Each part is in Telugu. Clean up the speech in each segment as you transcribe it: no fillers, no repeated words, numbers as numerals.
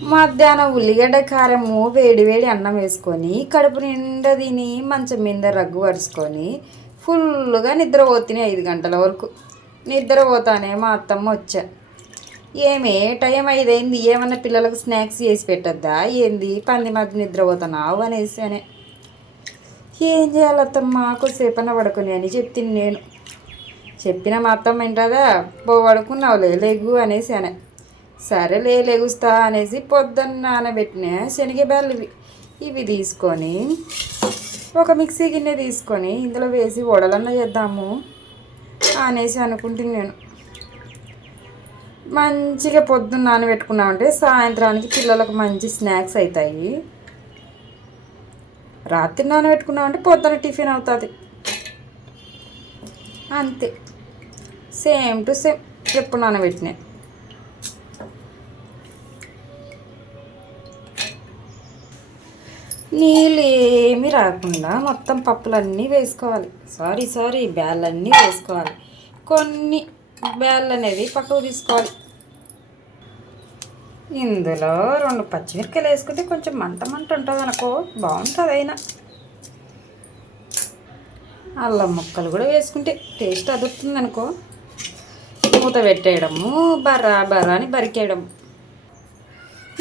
మధ్యాహ్నం ఉల్లిగడ్డ కారము వేడి వేడి అన్నం వేసుకొని కడుపు నిండా తిని మంచం మీద రగ్గు పరుచుకొని ఫుల్గా నిద్రపోతున్నాయి 5 గంటల వరకు. నిద్రపోతానే మా అత్తమ్మ వచ్చా. ఏమే టైం 5 అయింది, ఏమన్నా పిల్లలకు స్నాక్స్ చేసి పెట్టద్దా ఏంది, పంది మధ్య నిద్రపోతున్నావు అనేసి అనే. ఏం చేయాలి అత్తమ్మ, కొద్దిసేపన్నా పడుకొని అని చెప్తుంది. నేను చెప్పిన మా అత్తమ్మ ఏంటదా, పడుకున్నావులే లేగు అనేసి అనే. సరేలే లెగుస్తా అనేసి పొద్దున్న నానబెట్టిన శనగబ్యాళ్ళు ఇవి తీసుకొని ఒక మిక్సీ గిన్నె తీసుకొని ఇందులో వేసి వడలన్న చేద్దాము అనేసి అనుకుంటుంది. నేను మంచిగా పొద్దున్న నానబెట్టుకున్నామంటే సాయంత్రానికి పిల్లలకు మంచి స్నాక్స్ అవుతాయి. రాత్రి నానబెట్టుకున్నామంటే పొద్దున టిఫిన్ అవుతుంది. అంతే, సేమ్ టు సేమ్ ఎప్పుడు నానబెట్టినాయి. నీళ్ళు ఏమీ రాకుండా మొత్తం పప్పులన్నీ వేసుకోవాలి. సారీ బ్యాళ్ళన్నీ వేసుకోవాలి. కొన్ని బ్యాళ్ళు అనేవి పక్కకు తీసుకోవాలి. ఇందులో 2 పచ్చిమిరపకాయలు వేసుకుంటే కొంచెం మంట ఉంటుంది అనుకో, బాగుంటుంది. అయినా అల్లం ముక్కలు కూడా వేసుకుంటే టేస్ట్ అదురుతుంది అనుకో. మూత పెట్టేయడము, బర్రా అని బరికేయడం.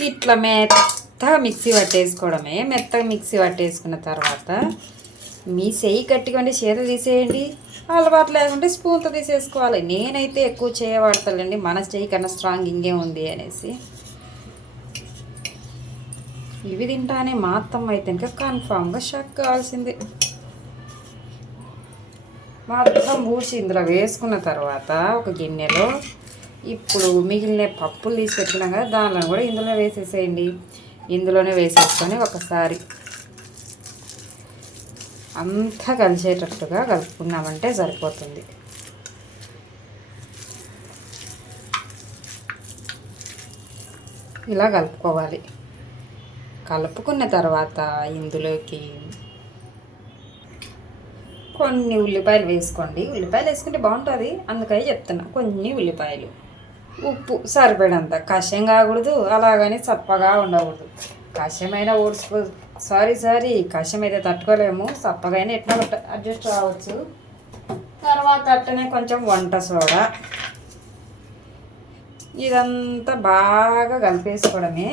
ఇట్లా మెత్తగా మిక్సీ పట్టేసుకోవడమే. మెత్తగా మిక్సీ పట్టేసుకున్న తర్వాత మీ చెయ్యి గట్టిగా ఉండి చేత తీసేయండి, అలవాటు లేకుంటే స్పూన్తో తీసేసుకోవాలి. నేనైతే ఎక్కువ చేయబడతానండి, మన చెయ్యి కన్నా స్ట్రాంగ్ ఇంకే ఉంది అనేసి. ఇవి తింటానే మా అత్తమ్మ అయితే ఇంకా కన్ఫామ్గా షాక్ కావాల్సిందే. మొత్తం ఊడ్చి ఇందులో వేసుకున్న తర్వాత ఒక గిన్నెలో ఇప్పుడు మిగిలిన పప్పులు తీసి పెట్టుకున్నాం కదా, దానిలో కూడా ఇందులో వేసేసేయండి. ఇందులోనే వేసేసుకొని ఒకసారి అంతా కలిసేటట్టుగా కలుపుకున్నామంటే సరిపోతుంది. ఇలా కలుపుకోవాలి. కలుపుకున్న తర్వాత ఇందులోకి కొన్ని ఉల్లిపాయలు వేసుకోండి. ఉల్లిపాయలు వేసుకుంటే బాగుంటుంది, అందుకని చెప్తున్నా. కొన్ని ఉల్లిపాయలు, ఉప్పు సరిపడంత. కషం కాకూడదు, అలాగని చప్పగా ఉండకూడదు. కషమైనా ఓడ్చుకో సారీ కషం అయితే తట్టుకోలేము, చప్పగా అయినా ఎట్లా అడ్జస్ట్ కావచ్చు. తర్వాత అట్టనే కొంచెం వంట సోడా, ఇదంతా బాగా కలిపేసుకోవడమే.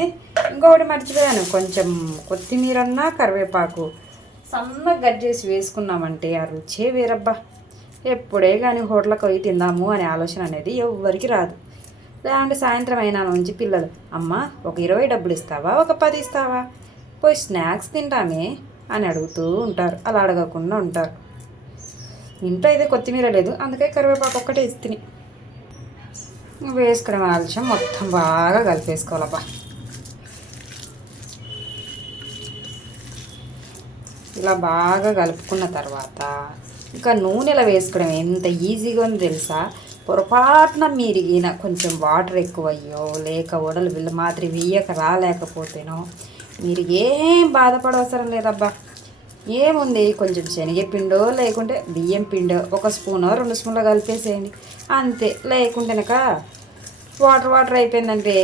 ఇంకొకటి మర్చిపోయాను, కొంచెం కొత్తిమీరన్నా కరివేపాకు సన్నగా కట్ చేసి వేసుకున్నామంటే ఆ రుచే వేరబ్బా. ఎప్పుడే కానీ హోటల్కి పోయి తిందాము అనే ఆలోచన అనేది ఎవ్వరికి రాదు. లేదంటే సాయంత్రం అయినా నుంచి పిల్లలు, అమ్మ ఒక 20 డబ్బులు ఇస్తావా, ఒక 10 ఇస్తావా, పోయి స్నాక్స్ తింటామే అని అడుగుతూ ఉంటారు. అలా అడగకుండా ఉంటారు. ఇంట్లో అయితే కొత్తిమీర లేదు, అందుకే కరివేపాకు ఒక్కటే ఇస్తుంది. వేసుకోవడం ఆలస్యం, మొత్తం బాగా కలిపేసుకోవాలబ్బా. ఇలా బాగా కలుపుకున్న తర్వాత ఇంకా నూనెలో వేసుకోవడం ఎంత ఈజీగా ఉందో తెలుసా. పొరపాటున మీరిగిన కొంచెం వాటర్ ఎక్కువ అయ్యో, లేక వడలు వీళ్ళ మాదిరి వేయక రాలేకపోతేనో మీరు ఏం బాధపడవసరం లేదబ్బా. ఏముంది, కొంచెం శనగపిండో లేకుంటే బియ్యం పిండో 1 స్పూనో 2 స్పూన్లో కలిపేసేయండి అంతే. లేకుంటేనక వాటర్ అయిపోయిందంటే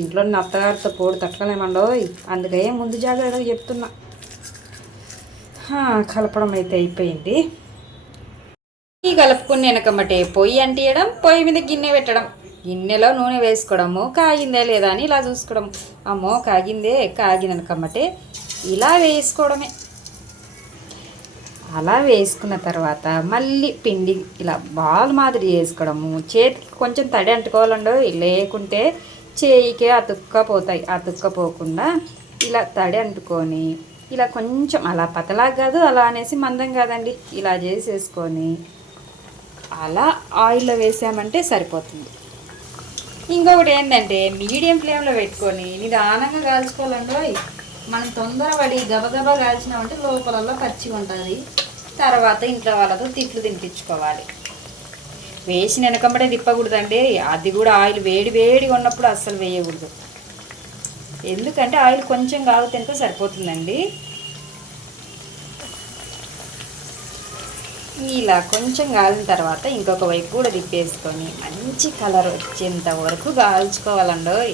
ఇంట్లో అత్తగారితో పోడు తట్టలేమండోయ్. అందుకే ముందు జాగ్రత్తగా చెప్తున్నా. కలపడం అయితే అయిపోయింది. ఈ కలుపుకుని వెనకమ్మటే పొయ్యి అంటియడం, పొయ్యి మీద గిన్నె పెట్టడం, గిన్నెలో నూనె వేసుకోవడము, కాగిందే లేదా అని ఇలా చూసుకోవడం. అమ్మో కాగిందనకమ్మటే ఇలా వేసుకోవడమే. అలా వేసుకున్న తర్వాత మళ్ళీ పిండి ఇలా బాల్ మాదిరి వేసుకోవడము. చేతికి కొంచెం తడి అంటుకోవాలండో, లేకుంటే చేయికే అతుక్కపోతాయి. అతుక్కపోకుండా ఇలా తడి అంటుకొని ఇలా కొంచెం అలా పతలా కాదు, అలా అనేసి మందం కాదండి, ఇలా చేసేసుకొని అలా ఆయిల్లో వేసామంటే సరిపోతుంది. ఇంకొకటి ఏంటంటే మీడియం ఫ్లేమ్లో పెట్టుకొని నిదానంగా కాల్చుకోవాలండి. మనం తొందరపడి గబగబా కాల్చినామంటే లోపలలో పచ్చిగా ఉంటుంది. తర్వాత ఇంట్లో వాళ్ళతో తిట్లు తినిపించుకోవాలి. వేసిన వెనకంబడే తిప్పకూడదండి. అది కూడా ఆయిల్ వేడిగా ఉన్నప్పుడు అస్సలు వేయకూడదు. ఎందుకంటే ఆయిల్ కొంచెం కాగితే సరిపోతుందండి. ఇలా కొంచెం కాలిన తర్వాత ఇంకొక వైపు కూడా తిప్పేసుకొని మంచి కలర్ వచ్చేంత వరకు కాల్చుకోవాలండి.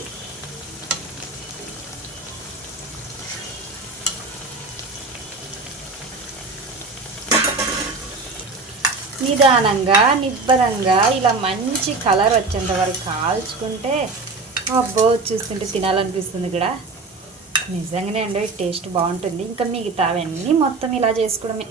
నిదానంగా నిబ్బరంగా ఇలా మంచి కలర్ వచ్చేంత వరకు కాల్చుకుంటే అబ్బో చూస్తుంటే తినాలనిపిస్తుంది కూడా. నిజంగానే అండి టేస్ట్ బాగుంటుంది. ఇంకా మిగతా అవన్నీ మొత్తం ఇలా చేసుకోవడమే.